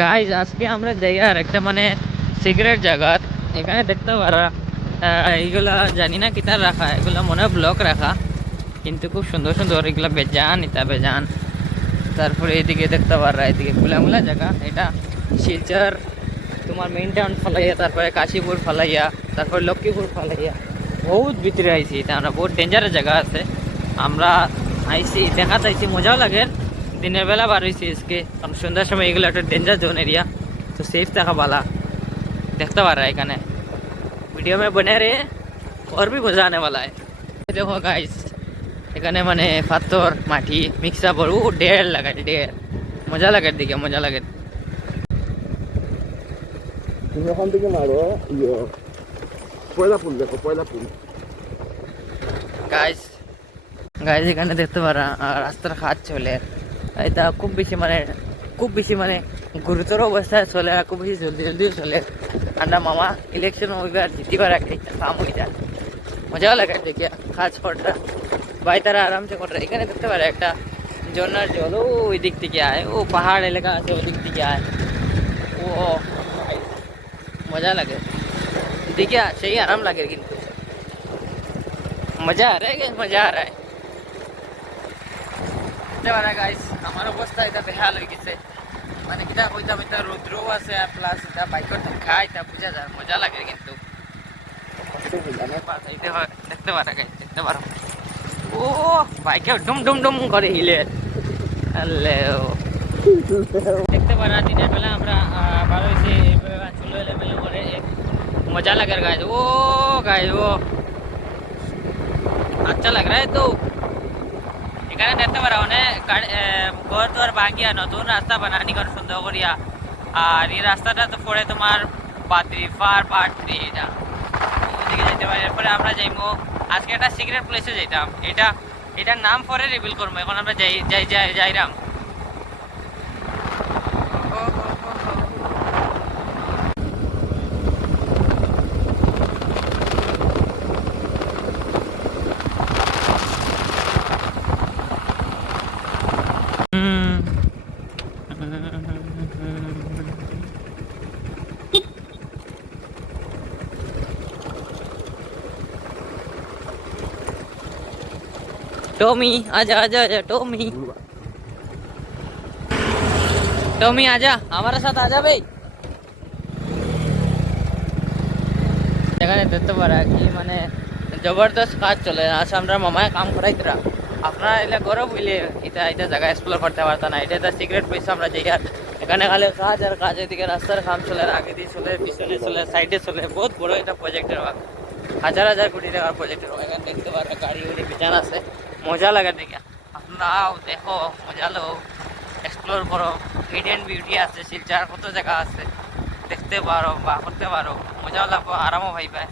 Guys আজকে আমরা যাই আর একটা মানে সিগারেট জায়গা। এখানে দেখতে পারা এইগুলা জানি না কিতার রাখা, এগুলা মনে হয় ব্লক রাখা, কিন্তু খুব সুন্দর সুন্দর এগুলা বেজান ইতা বেজান। তারপরে এদিকে দেখতে পারা, এদিকে খোলামেলা জায়গা। এটা শিলচর তোমার মেইন টাউন ফালাইয়া, তারপরে কাশীপুর ফালাইয়া, তারপরে লক্ষ্মীপুর ফালাইয়া বহুত ভিতরে আইছি। এটা আমরা বহুত ডেঞ্জারের জায়গা আছে। আমরা আইসি দেখা চাইছি, মজাও লাগে। দিনের বেলা বার হয়েছি আজকে, কারণ সন্ধ্যার সময় এগুলো একটা ডেঞ্জার জোন এরিয়া, তো সেফ থাকা বালা। देखता पा रहा है एखाने वीडियो में बने रहे और भी मजा आने वाला है। देखो गाइस এখানে মানে পাথর মাটি মিক্সা বড় ঢের লাগে, ঢের মজা লাগে, দিকে মজা লাগে। তুমি ওখান থেকে মারো পয়লা ফুল, দেখো পয়লা ফুল। গাইস গাইস এখানে দেখতে পারা রাস্তার কাজ চলে। এটা খুব বেশি মানে গুরুতর অবস্থায় চলে, আর খুব বেশি জলদি জলদি চলে। আমরা মামা ইলেকশন ওইবার জিতিবার একটা কাম হয়ে যায়, মজাও লাগে দেখিয়া কাজ করটা। ভাই তারা আরামসে করে। এখানে দেখতে পারে একটা ঝর্ণার জল ওই দিক থেকে আয়, ও পাহাড় এলাকা আছে ওই দিক থেকে আয়। ও মজা লাগে দেখিয়া, সেই আরাম লাগে, কিন্তু মজা आ रहा है, মজা आ रहा है। গাইস আমার অবস্থা এটা বেহাল হয়ে গেছে, মানে কিটা কইতাম, এটা রৌদ্রও আছে আর প্লাস এটা বাইকত খাই, তা বুঝা যায় মজা লাগে। কিন্তু দেখতে পারা গাইস, দেখতে পারো ও বাইকে ডুম ডুম ডুম করে হিলে। দেখতে পারা দিনের বেলা আমরা বার হয়েছি, চলে এলে মেলে করে মজা লাগে গাইস। ও গাইস ও আচ্ছা লাগ রা তো। এখানে দেখতে পারা অনেক ঘর দুয়ার ভাঙিয়া নতুন রাস্তা বানানি করে সুন্দর করিয়া। আর এই রাস্তাটা তো পড়ে তোমার বাদ্রি পার্ট 3। এটা ওদিকে যেতে পারি। এরপরে আমরা যাইবো আজকে একটা সিক্রেট প্লেসে যাইতাম, এটার নাম পরে রিভিল করবো। এখন আমরা যাইরাম। टॉमी आजा आजा आजा टॉमी, टॉमी आजा हमारे साथ आजा भाई। এখানে দেখতে পারা কি মানে জবরদস্ত কাজ চলে। আজ আমরা মামায় কাম করাইতরা, আপনারা এলে গরব হইলে এটা এটা জায়গা এক্সপ্লোর করতে পারত না। এটা একটা সিক্রেট প্লেস আমরা যাই, আর এখানে খালি কাজ আর কাজ। এদিকে রাস্তার কাম চলে, আগে দিয়ে চলে, পিছনে চলে, সাইডে চলে। বহুত বড় এটা প্রজেক্টের ভাগ, হাজার হাজার কোটি টাকার প্রজেক্টের। এখানে দেখতে পারা গাড়ি উড়ি বিছান আছে, মজা লাগে দেখে। আপনারাও দেখো, মজা লো, এক্সপ্লোর করো। হিডেন বিউটি আছে শিলচর, কত জায়গা আছে, দেখতে পারো বা করতে পারো, মজাও লাগবো, আরামও ভাই পায়।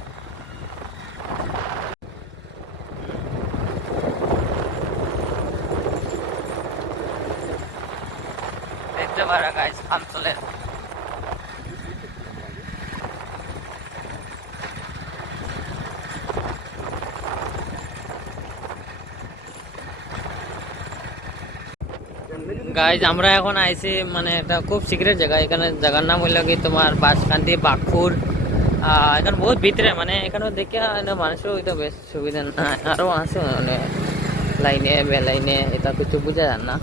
দেখতে পারা গাইস কাম চলে। গাইজ আমরা এখন আইছি মানে এটা খুব সিক্রেট জায়গা। এখানে জায়গার নাম হইল কি তোমার বাসকান্দি বাঘপুর। এখানে বহুত ভিতরে, মানে এখানে দেখে মানুষও এটা বেশ সুবিধা আরও আছে মানে লাইনে বেলাইনে, এটা কিছু বোঝা যান না।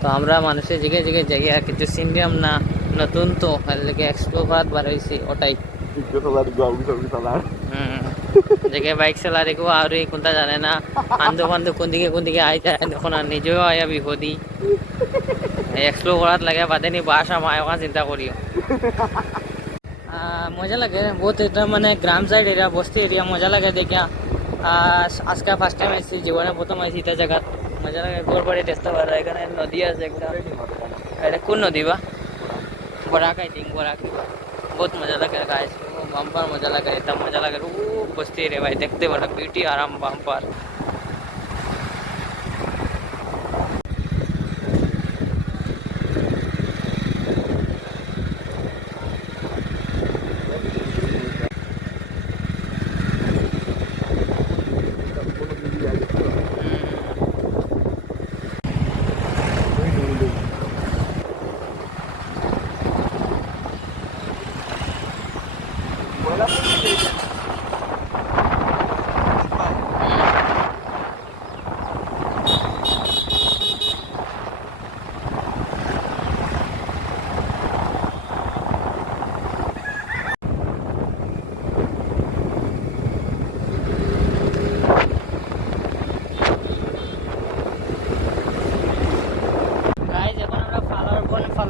তো আমরা মানুষের জিগে জিগে যাই আর কিছু সিনডিয়াম না নতুন, তো লেগে এক্সপ্লোর করার বার হয়েছি ওটাই। জেগে বাইক চালা দেখো আর কোনটা জানে না, আন্ধু ফান্ধু কোন দিকে আইতে দেখো না, নিজেও আয়া বিপদি। এক্সপ্লোর করার লাগে বাদে নি বাস আমার ওখানে চিন্তা করিও। মজা লাগে বহুত, এটা মানে গ্রাম সাইড এরিয়া, বস্তি এরিয়া, মজা লাগে দেখিয়া। আজকে ফার্স্ট টাইম আইসি, জীবনে প্রথম আইসি এটা জায়গা, মজা লাগে। গোর বাড়ি দেখতে পারা, এখানে নদী আছে একটা। এটা কোন নদী বা? Barak, I think Barak. বহুত মজা লাগে গাইস, বাম্পার মজা লাগে, এটা মজা লাগে। ও বস্তি এরিয়া ভাই, দেখতে পারা বিউটি আরাম বাম্পার।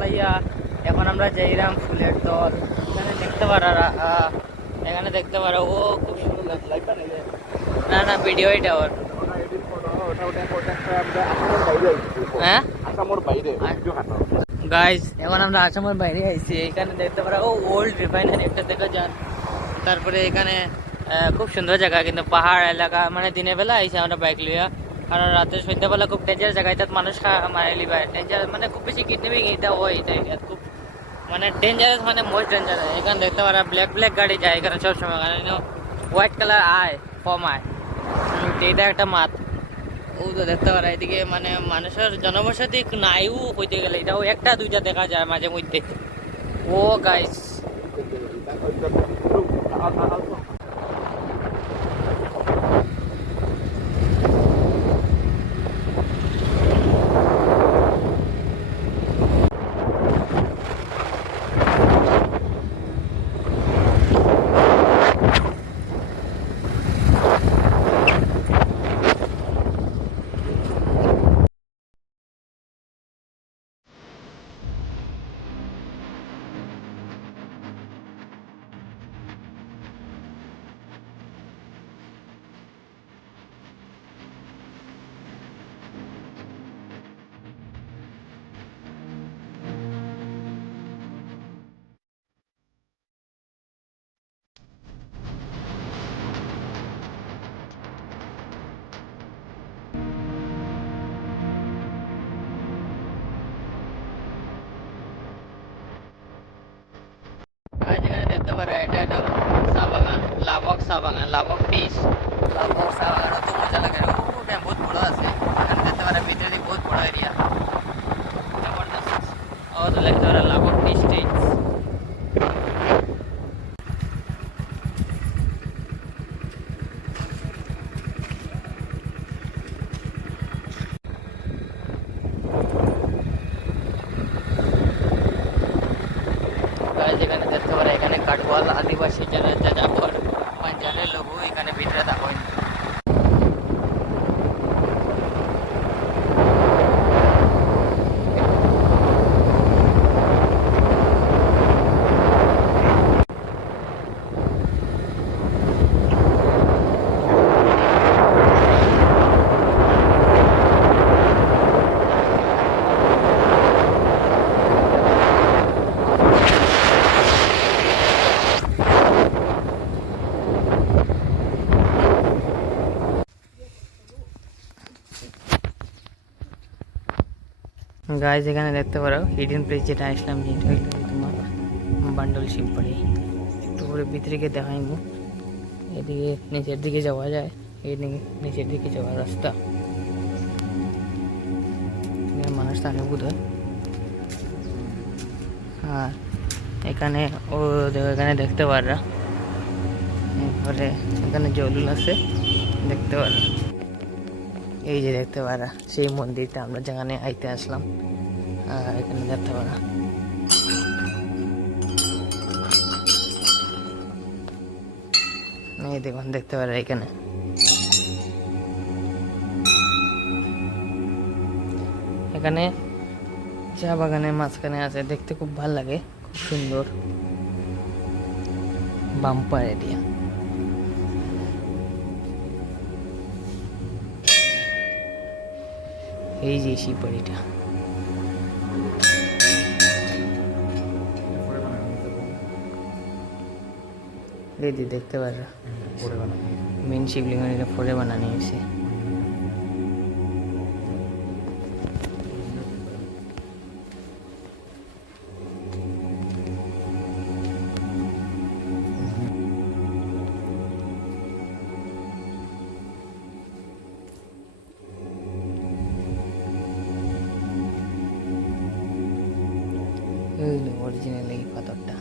চালাইয়া এখন আমরা যাইরাম ফুলের তল। এখানে দেখতে পারা এখানে দেখতে পারো ও খুব সুন্দর। না না ভিডিও এটা ওর। হ্যাঁ আসামর বাইরে ভিডিও খাটো গাইস এখন আমরা আসামের বাইরে আইছি। এখানে দেখতে পারো ও ওল্ড রিফাইনারি একটা দেখা যান। তারপরে এখানে খুব সুন্দর জায়গা, কিন্তু পাহাড় এলাকা, মানে দিনের বেলা আইসি আমরা বাইক লইয়া, কারণ রাতে সন্ধ্যাবেলা খুব ডেঞ্জার জায়গা, এটাত মানুষ মারে লিবা ডেঞ্জার, মানে খুব বেশি কিডন্যাপিং এটা হয়, এটা এরিয়াত খুব মানে ডেঞ্জারাস, মানে মোস্ট ডেঞ্জারাস। এখানে দেখতে পারা ব্ল্যাক ব্ল্যাক গাড়ি যায় এখানে সবসময়, কারণ হোয়াইট কালার আয় কম আয়, এটা একটা মাত। ও তো দেখতে পারা এদিকে মানে মানুষের জনবসতি নাইও হইতে গেলে এটাও একটা দুইটা দেখা যায় মাঝে মধ্যে। ও গাইস যেখানে দেখতে পারো এটা একটা চা বাগান, লাবক চা বাগান, লাবক পিস, লাবক চা বাগান তো মজা লাগে। ওটা বহুত বড় আছে, এখানে দেখতে পারো ভিতরে দিয়ে বহুত বড় এরিয়া, জবরদস্ত। ও তো দেখতে পারো লাবক টি স্টেটস। যেখানে দেখতে পারো এখানে কাঠওয়াল আদিবাসী যারা যাযাবর পাঞ্জাবের লোক এখানে ভিতরে দেখা হয়। গাইজ এখানে দেখতে পারো হিডেন প্লেস যেটা আসলাম, যেটা হইলো তোমার বান্ডল শিববাড়ি। একটু করে ভিতরে গিয়ে দেখাইনি, এদিকে নিচের দিকে যাওয়া যায়, এদিকে নিচের দিকে যাওয়ার রাস্তা, মানুষ থাকে বোধ হয়। আর এখানে ও এখানে দেখতে পাররা, এরপরে এখানে জলুল আছে দেখতে পাররা। এই যে দেখতে পারা সেই মন্দিরটা আমরা যেখানে আইতে আসলাম, এখানে দেখতে পারা। এই দেখুন দেখতে পারা এখানে এখানে চা বাগানের মাঝখানে আছে, দেখতে খুব ভালো লাগে, খুব সুন্দর বাম্পার এরিয়া। এই যে শিববাড়িটা, এই যে দেখতে পারা মেন শিবলিঙ্গ, এটা পরে বানানো হয়েছে। অরিজিনাল এই পাথরটা,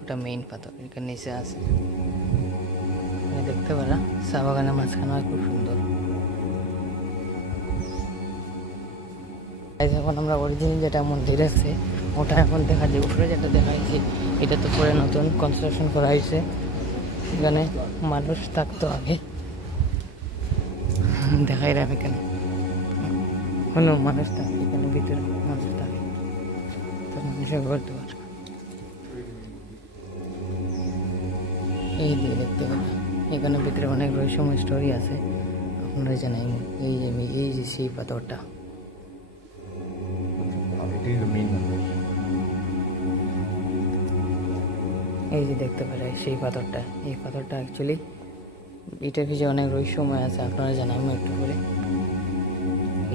ওটা মেইন পাথর, এখানে নিচে আছে দেখতে পারা। চা বাগানের মাঝখানে খুব সুন্দর। এখন আমরা অরিজিনাল যেটা মন্দির আছে ওটা এখন দেখা যায়, উপরে যেটা দেখা যাচ্ছে এটা তো পরে নতুন কনস্ট্রাকশন করা হয়েছে। এখানে মানুষ থাকতো আগে, দেখাই রাম এখানে কোনো মানুষ থাকে, এখানে ভিতরে মানুষ থাকে। তো মানুষের ঘর দুয়ার এই দিয়ে দেখতে পাবেন এখানে ভিতরে অনেক রহস্যময় স্টোরি আছে আপনারা জানাই এই যে সেই পাথরটা এটাই মেইন মন্দির। এই যে দেখতে পারেন সেই পাথরটা এই পাথরটা অ্যাকচুয়ালি এটার পিছিয়ে অনেক রহস্যময় আছে আপনারা জানাবো একটু করে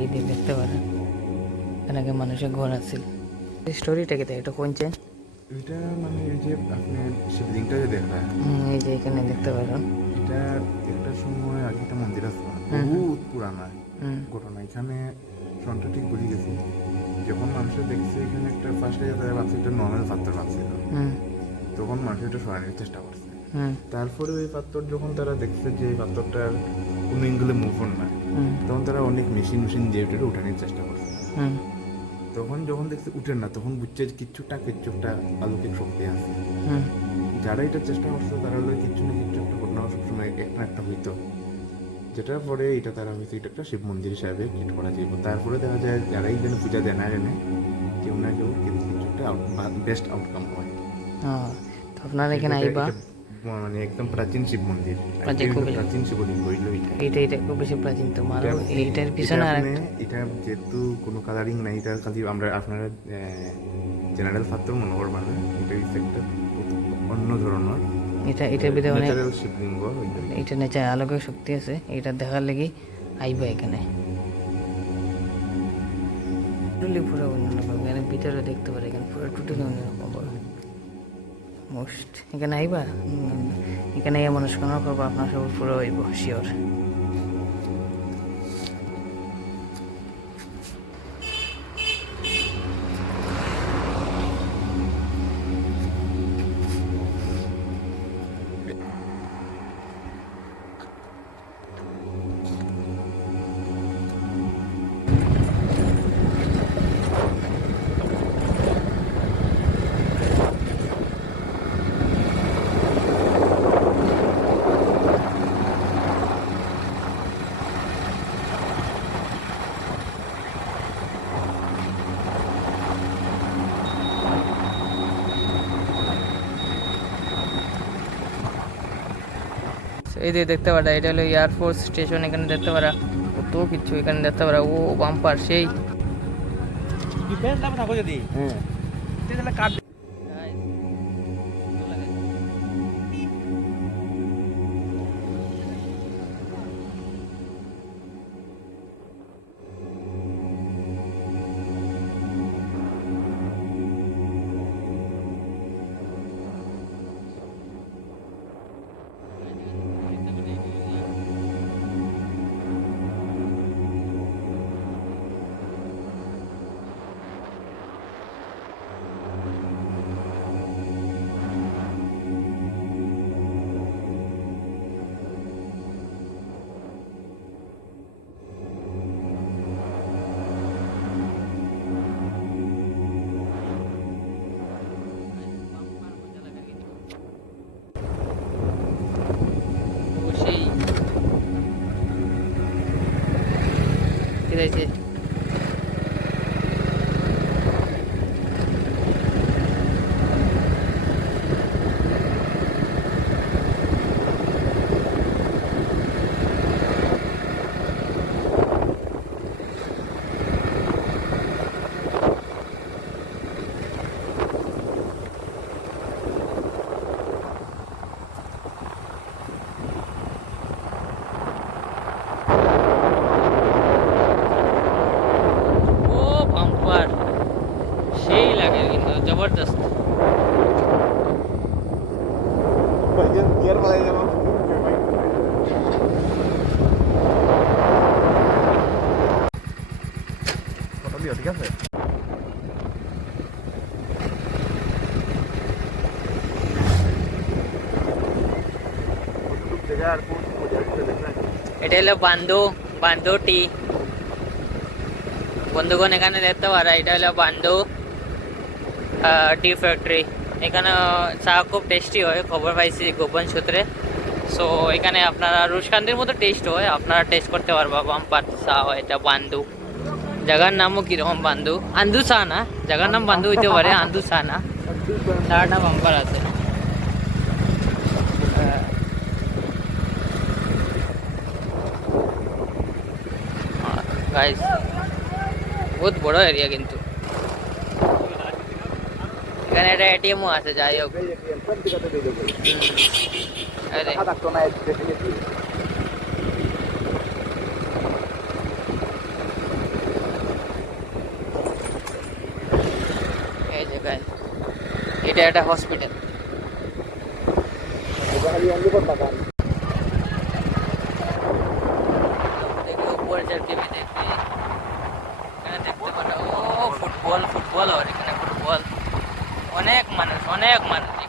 এই দিয়ে দেখতে পারেন এখানে আগে মানুষের ঘর আছে স্টোরিটা কি এটা কোনছেন এটা মানে এই যে আপনি শিবলিংটা যে দেখলেন এই যে এখানে দেখতে পারেন এটা একটা সময় আগে একটা মন্দির আছে বহুত পুরানা ঘটনা। এখানে সনটা ঠিক বুঝে গেছি যখন মানুষের দেখছে এখানে একটা ফার্স্টে তারা ভাবছে একটা নর্মাল পাথর ভাবছিল, তখন মানুষ এটা সরানোর চেষ্টা করছে। তারপরে ওই পাথর যখন তারা দেখছে যে এই পাথরটার কোনো এঙ্গেলে মুভ না, তখন তারা অনেক মেশিন দিয়ে ওটা উঠানোর চেষ্টা করছে। তখন যখন দেখছে উঠে না, তখন বুঝছে কিচ্ছুটা আলৌকিক শক্তি আছে। যারা এটা চেষ্টা করছে তারা হলো কিচ্ছু না কিচ্ছু একটা ঘটনা সবসময় একটা একটা হইতো, যেটার পরে এটা তারা হয়েছে এটা একটা শিব মন্দির হিসাবে ট্রিট করা যাইব। তারপরে দেখা যায় যারা এখানে পূজা দেয় না জানে কেউ না কেউ কিছু একটা বেস্ট আউটকাম হয়। তো আপনারা এখানে আইবা মানে একদম প্রাচীন শিব মন্দির, প্রাচীন শিবলিঙ্গ হইল এটা খুব বেশি প্রাচীন। তো এইটার পিছনে এটা যেহেতু কোনো কালারিং নাই, এটা খালি আমরা আপনারা জেনারেল পাথর মনে করবা না, এটা হচ্ছে একটা অন্য ধরনের এটার ভিতরে অনেক শিবলিঙ্গ। এটা নেচার আলোকের শক্তি আছে, এটা দেখার লাগি আইবা এখানে পুরো অন্যরকম। এখানে ভিতরে দেখতে পারে এখানে পুরো টোটালি অন্যরকম মোস্ট। এখানে আইবা এখানে মনস্কামনা করবো আপনার সব পুরো হইব শিওর। এই দিয়ে দেখতে পারা এটা হলো এয়ারফোর্স স্টেশন। এখানে দেখতে পারা কত কিছু, এখানে দেখতে পারা ও বাম্পার সেই ডিফেন্স লাভ থাকো যদি তাহলে কাট হয়েছে। সেই লাগে কিন্তু জবরদস্ত। ঠিক আছে এটা হলো বান্দো টি। বন্ধুগণ এখানে দেখতে পারা এটা হলো বান্দো টি ফ্যাক্টরি। এখানে চা খুব টেস্টি হয়, খবর পাইছি গোপন সূত্রে। সো এখানে আপনারা রুশকান্দির মতো টেস্ট হয়, আপনারা টেস্ট করতে পারবা। বাম্পার চা হয় এটা বান্দো। জায়গার নামও কিরকম বান্ধু আন্দু সা না জায়গার নাম বান্ধু হইতে পারে আন্দু সা না চারটা বাম্পার আছে গাইস বহুত বড় এরিয়া কিন্তু এখানে একটা এটিএমও আছে যাই হোক আরে এই যে গাইস এটা একটা হসপিটাল देखो ऊपर चढ़ के भी देखते हैं এখানে দেখতে পারো ও ফুটবল ফুটবল আর এখানে ফুটবল অনেক মানুষ